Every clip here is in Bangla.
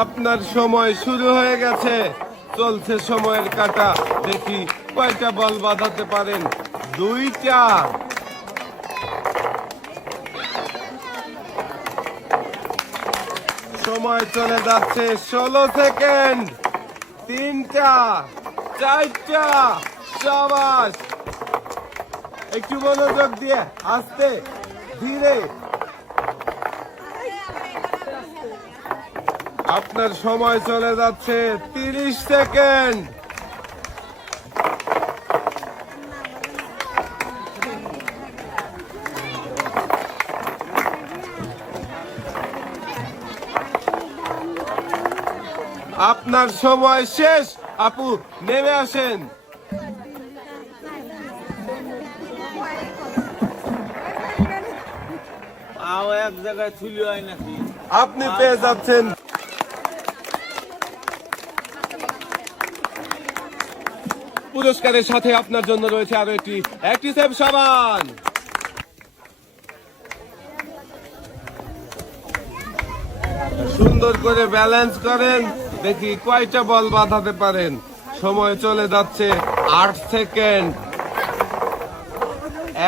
আপনার সময় শুরু হয়ে গেছে, চলছে সময়ের কাঁটা। দেখি কয়টা বল বাঁধাতে পারেন। দুইটা। সময় চলে যাচ্ছে 16 সেকেন্ড। তিনটা, চারটা। শাবাশ, একটু মনোযোগ দিয়ে, আস্তে ধীরে। আপনার সময় চলে যাচ্ছে 30 সেকেন্ড। আপনার সময় শেষ। আপু নেমে আসেন। এক জায়গায় ছিল নাকি আপনি পেয়ে যাচ্ছেন পুরস্কারের সাথে আপনার জন্য রয়েছে আরো একটি অ্যাক্টিসেভ সাবান। সুন্দর করে ব্যালেন্স করেন, দেখি কয়টা বল বাঁধাতে পারেন। সময় চলে যাচ্ছে 8 সেকেন্ড।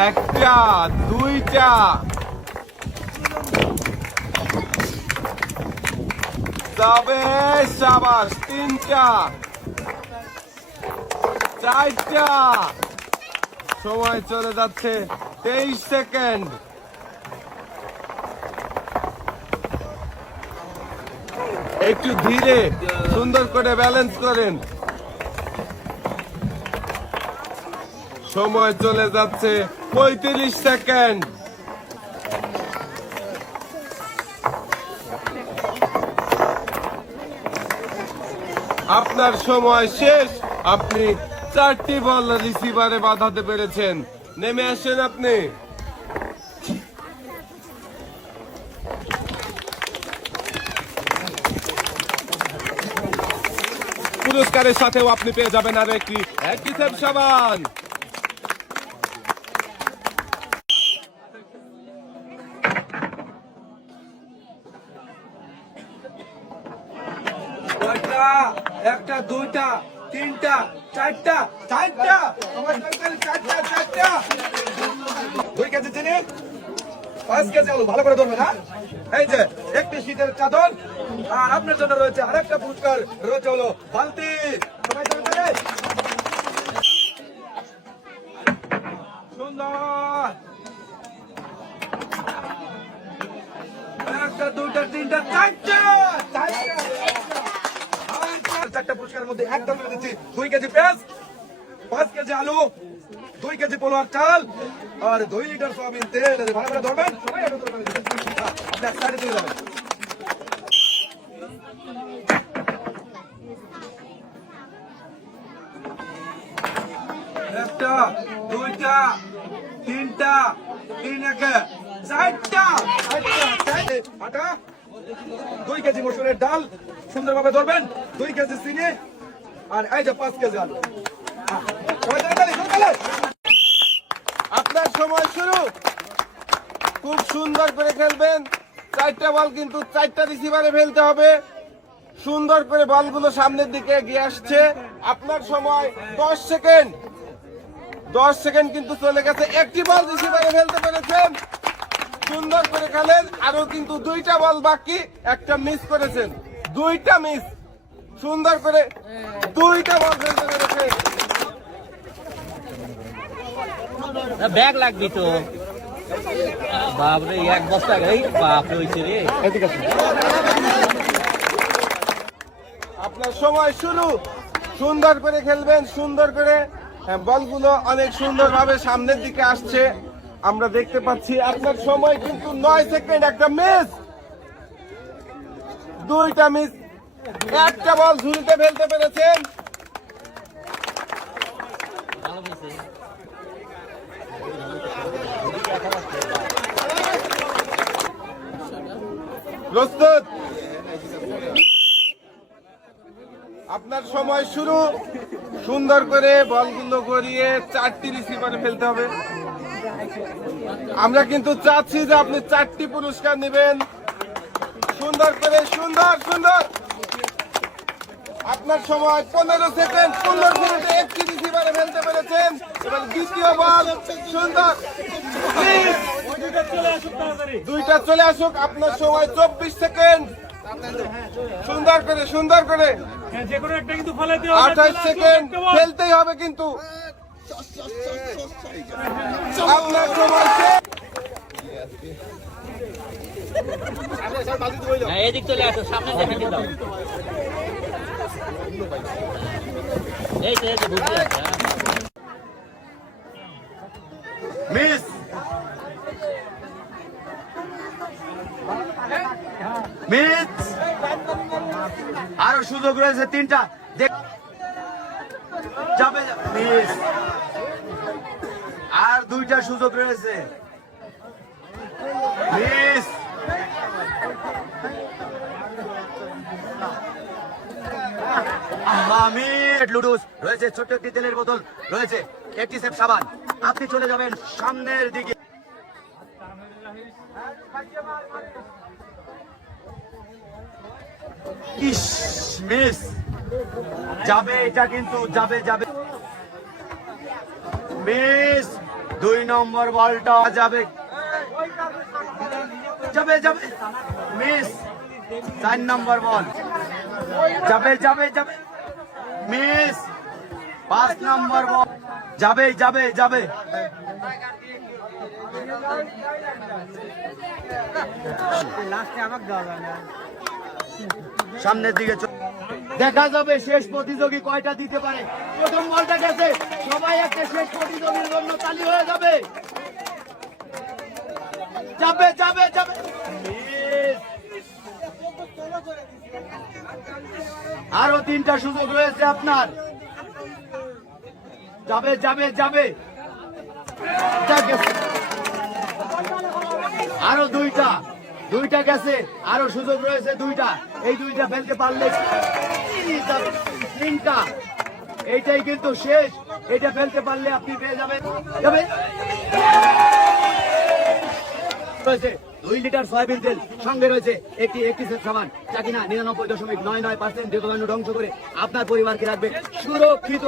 একটা, দুইটা। তবে শাবাশ, তিনটা, চারটা। সময় চলে যাচ্ছে 23 সেকেন্ড। একটু ধীরে, সুন্দর করে ব্যালেন্স করেন। সময় চলে যাচ্ছে 35 সেকেন্ড। আপনার সময় শেষ। আপনি 4টি বল রিসিভারে বাঁধাতে পেরেছেন। নেমে আসেন আপনি। পুরস্কারের সাথেও আপনি পেয়ে যাবেন আরো একটি অ্যাক্টিসেভ সাবান। একটা, দুইটা, তিনটা, চারটা, চারটা। চারটা। 2 কেজি চিনি, 5 কেজি আলু। ভালো করে ধরবেন। হ্যাঁ, এই যে একটি শীতের চাদর। আর আপনার জন্য রয়েছে আরেকটা পুরস্কার, রয়েছে হলো বালতি। সবাই ধরবেন। সুন্দর। একটা, দুইটা, তিনটা, চারটা। চারটা পুরস্কারের মধ্যে একটা করে দিচ্ছি। 2 কেজি পেঁয়াজ, 5 কেজি আলু, 2 কেজি পোলোয়ার চাল আর 2 লিটার সয়াবিন তেল। ভালো করে ধরবেন। সবাই আপনি এক সাইডে চলে যাবেন। একটা, দুইটা, তিনটা, 3 একে 4টা। আটা, 2 কেজি মসুরের ডাল। সুন্দরভাবে ধরবেন। 2 কেজি চিনি আর এই যে 5 কেজি আলু। আপনার সময় শুরু। খুব সুন্দর করে খেলবেন। 4টা বল কিন্তু 4টা রিসিভারে ফেলতে হবে। সুন্দর করে বলগুলো সামনের দিকে এগিয়ে আসছে। আপনার সময় 10 সেকেন্ড। 10 সেকেন্ড কিন্তু চলে গেছে। একটি বল রিসিভারে ফেলতে পেরেছেন। সুন্দর করে খেলেন। আরো কিন্তু 2টা বল বাকি, একটা মিস করেছেন। 2টা মিস। সুন্দর করে 2টা বল ফেলতে পেরেছেন। ব্যাগ লাগবি তো। বাপরে, এক বস্তা এই বাপরে হইছে রে। আপনার সময় শুরু। সুন্দর করে খেলবেন, সুন্দর করে। বলগুলো অনেক সুন্দরভাবে সামনের দিকে আসছে, আমরা দেখতে পাচ্ছি। আপনার সময় কিন্তু 9 সেকেন্ড। একটা মিস, 2টা মিস। একটা বল ঝুড়িতে ফেলতে পেরেছেন। প্রস্তুত? আপনার সময় শুরু। সুন্দর করে বলগুলো গড়িয়ে 4টি রিসিভারে ফেলতে হবে। আমরা কিন্তু চাচ্ছি যে আপনি 4টি পুরস্কার নেবেন। সুন্দর করে, সুন্দর সুন্দর। আপনার সময় 15 সেকেন্ড। 15 মিনিটে একটি রিসিভারে ফেলতে পেরেছেন। এবার দ্বিতীয় বল সুন্দর। দুইটা চলে আসুক। আপনার সময় 24 সেকেন্ড। সুন্দর করে 28 সেকেন্ড ফেলতেই হবে কিন্তু আপনার সময় শেষ। হ্যাঁ, এদিক চলে আসো, সামনে দেখে দাও। এই তো বুঝতে আছে। মিস মিস আরো সুযোগ রয়েছে 3টা যাবে মিস আর 2টা সুযোগ রয়েছে মিস লুডুস রয়েছে, ছোট্ট একটি তেলের বোতল রয়েছে, একটি সেফ সাবান। আপনি চলে যাবেন সামনের দিকে। ইস মিস যাবে, এটা কিন্তু যাবে মিস। 2 নম্বর বলটা যাবে মিস। 4 নম্বর বল যাবে মিস। 5 নম্বর বল যাবে সামনের দিকে দেখা যাবে শেষ প্রতিযোগী কয়টা দিতে পারে। প্রথম বলটা গেছে, সবাই একটা শেষ প্রতিযোগীর জন্য তালি হয়ে যাবে। মিস। আরো 3টা সুযোগ রয়েছে আপনার। যাবে আরো 2টা গেছে, আরো সুযোগ রয়েছে 2টা। এই 2টা ফেলতে পারলে 3টা, এইটাই কিন্তু শেষ। এটা ফেলতে পারলে আপনি পেয়ে যাবেন 2 লিটার সয়াবিন তেল, সঙ্গে রয়েছে একটি সেট সাবান, যা কিনা 99.99% ধ্বংস করে আপনার পরিবারকে রাখবে সুরক্ষিত।